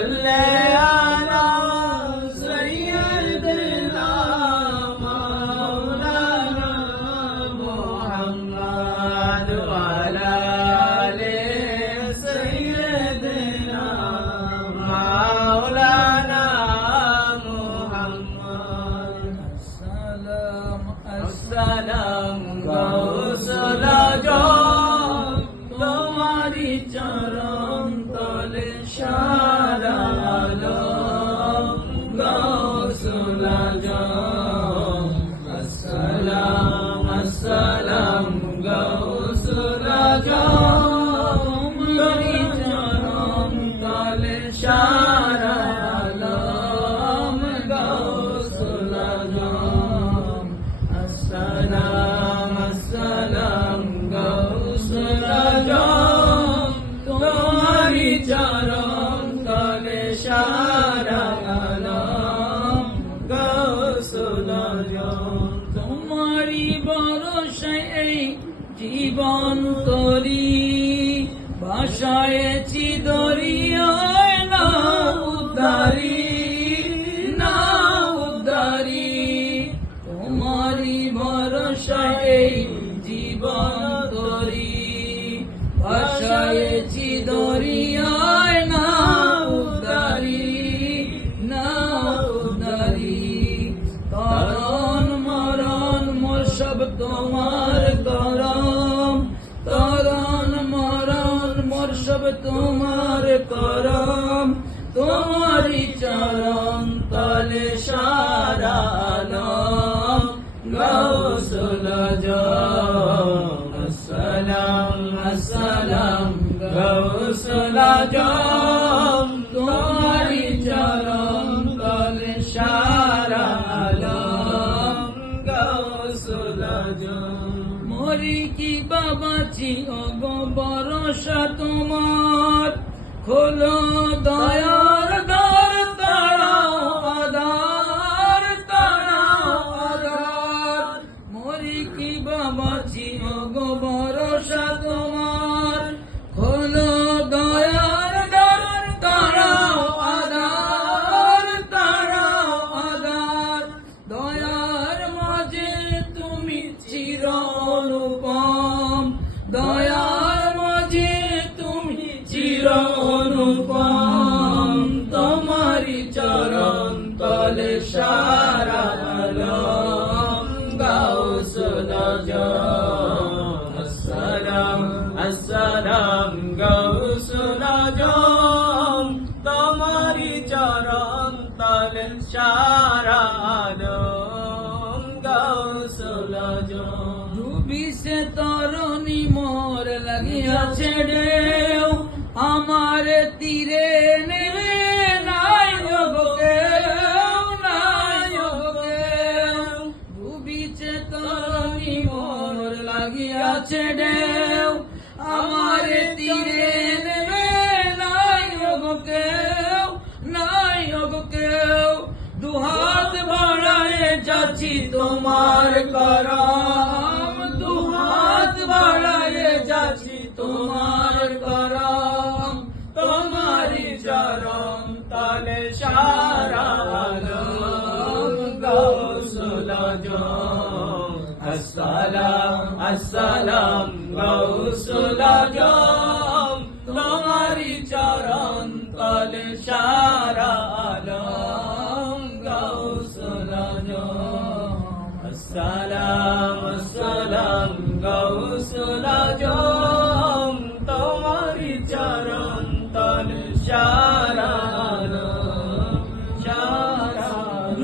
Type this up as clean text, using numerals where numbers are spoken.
সাল্লি আলা সাইয়্যিদিনা মাওলানা মুহাম্মদ ওয়া আলা আলি সাইয়্যিদিনা মাওলানা মুহাম্মদ আসসালাম গাউসুল আজম তোমারি চরণ তলে সারা আলম গাউসুল আজম আসসালাম আসসালাম গাউসুল আজম তোমারি চরণ তলে সারা আলম গাউসুল আজম আসসালাম আসসালাম গাউসুল আজম তোমারি চরণ তলে সারা আলম গাউসুল আজম তোমারি ভরসায় এই জীবন তরি ভাসায়েছি দরিয়ায় না উদ্ধারি না উদ্ধারি তোমারি ভরসায় এই জীবন তরি ভাসায়েছি দরিয়ায় না উদ্ধারি না উদ্ধারি তরণ মরণ মোর সব তোমার করম তরণ মরণ মোর সব তোমার করম তোমারি চরণ তলে সারা আলম গাউসুল আজম আসসালাম আসসালাম গাউসুল আজম তোমারি চরণ তলে সারা আলম গাউসুল আজম মরি কি বাবাজি ওগো ভরসা তোমার খোলো দয়ার দ্বার তাড়াও আধার তাড়াও আধার মরি কি বাবাজি ওগো ভরসা তোমার খোলো দয়ার দ্বার তাড়াও আধার তাড়াও আধার দয়ার মাঝে তুমি চির অনুপম দয়ার মাঝে তুমি চির অনুপম তোমারি চরণ তলে সারা আলম গাউসুল আজম আসসালাম আসসালাম গাউসুল আজম তোমারি চরণ তলে সারা আলম গাউসুল আজম ডুবিছে তরণী মোর লাগিয়াছে ঢেউ আমার তীরে নেমে নাই গো কেউ নাই গো কেউ ডুবিছে তরণী মোর লাগিয়াছে ঢেউ আমার তীরে নেমে নাই গো কেউ নাই গো কেউ দুহাত বাড়ায় যাচ্ছি তোমার করম দুহাত বাড়ায় যাচ্ছি তোমার করম তোমারি চরণ তলে সারা আলম গাউসুল আজম আসসালাম আসসালাম গাউসুল আজম তোমারি চরণ তলে সারা আলম গাউসুল আজম আসসালাম আসসালাম গাউসুল